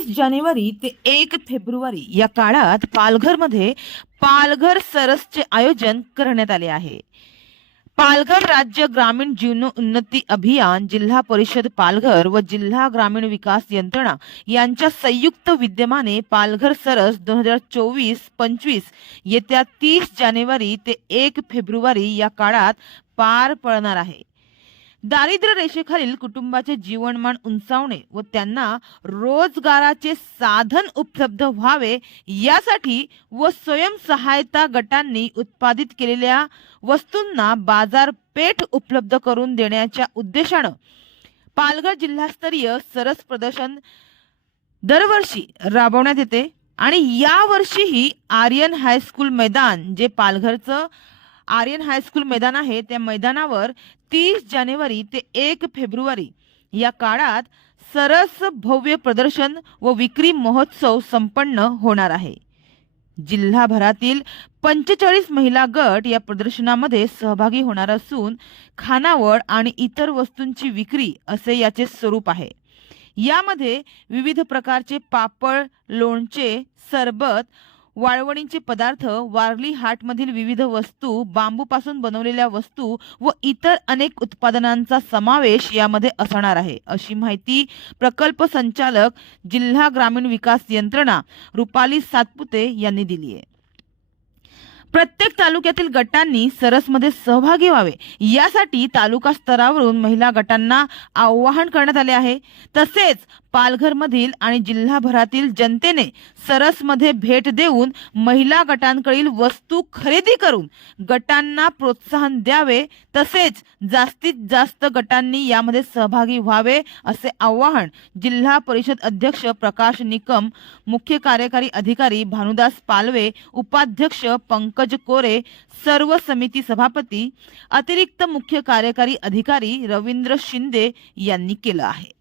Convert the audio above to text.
तीस जानेवारी ते एक फेब्रुवारी या काळात पालघरमध्ये पालघर सरसचे आयोजन करण्यात आले आहे. पालघर राज्य ग्रामीण जीवनोन्नती अभियान जिल्हा परिषद पालघर व जिल्हा ग्रामीण विकास यंत्रणा यांच्या संयुक्त विद्यमाने पालघर सरस दोन हजार चोवीस पंचवीस येत्या तीस जानेवारी ते एक फेब्रुवारी या काळात पार पडणार आहे. दारिद्र्य रेषेखालील कुटुंबाचे जीवनमान उंचावणे व त्यांना रोजगाराचे साधन उपलब्ध व्हावे यासाठी व स्वयंसहायता गटांनी उत्पादित केलेल्या वस्तूंना बाजारपेठ उपलब्ध करून देण्याच्या उद्देशानं पालघर जिल्हास्तरीय सरस प्रदर्शन दरवर्षी राबवण्यात येते. आणि यावर्षीही आर्यन हायस्कूल मैदान जे पालघरचं आर्यन हायस्कूल मैदान आहे. त्या मैदानावर तीस जानेवारी ते एक फेब्रुवारी या काळात सरस भव्य प्रदर्शन व विक्री महोत्सव संपन्न होणार आहे. जिल्हाभरातील पंचेचाळीस महिला गट या प्रदर्शनामध्ये सहभागी होणार असून खानावळ आणि इतर वस्तूंची विक्री असे याचे स्वरूप आहे. यामध्ये विविध प्रकारचे पापड लोणचे सरबत वाळवणीचे पदार्थ वारली हाटमधील विविध वस्तू बांबूपासून बनवलेल्या वस्तू व इतर अनेक उत्पादनांचा समावेश यामध्ये असणार आहे. अशी माहिती प्रकल्प संचालक जिल्हा ग्रामीण विकास यंत्रणा रुपाली सातपुते यांनी दिली आहे. प्रत्येक तालुक्यातील गटांनी सरसमध्ये सहभागी व्हावे. यासाठी तालुका स्तरावरून महिला गटांना आवाहन करण्यात आले आहे. तसेच पालघरमधील आणि जिल्हाभरातील जनतेने सरसमध्ये भेट देऊन महिला गटांकडील वस्तू खरेदी करून गटांना प्रोत्साहन द्यावे तसेच जास्तीत जास्त गटांनी यामध्ये सहभागी व्हावे असे आवाहन जिल्हा परिषद अध्यक्ष प्रकाश निकम मुख्य कार्यकारी अधिकारी भानुदास पालवे उपाध्यक्ष पंकज कोरे सर्व समिती सभापती अतिरिक्त मुख्य कार्यकारी अधिकारी रवींद्र शिंदे यांनी केलं आहे.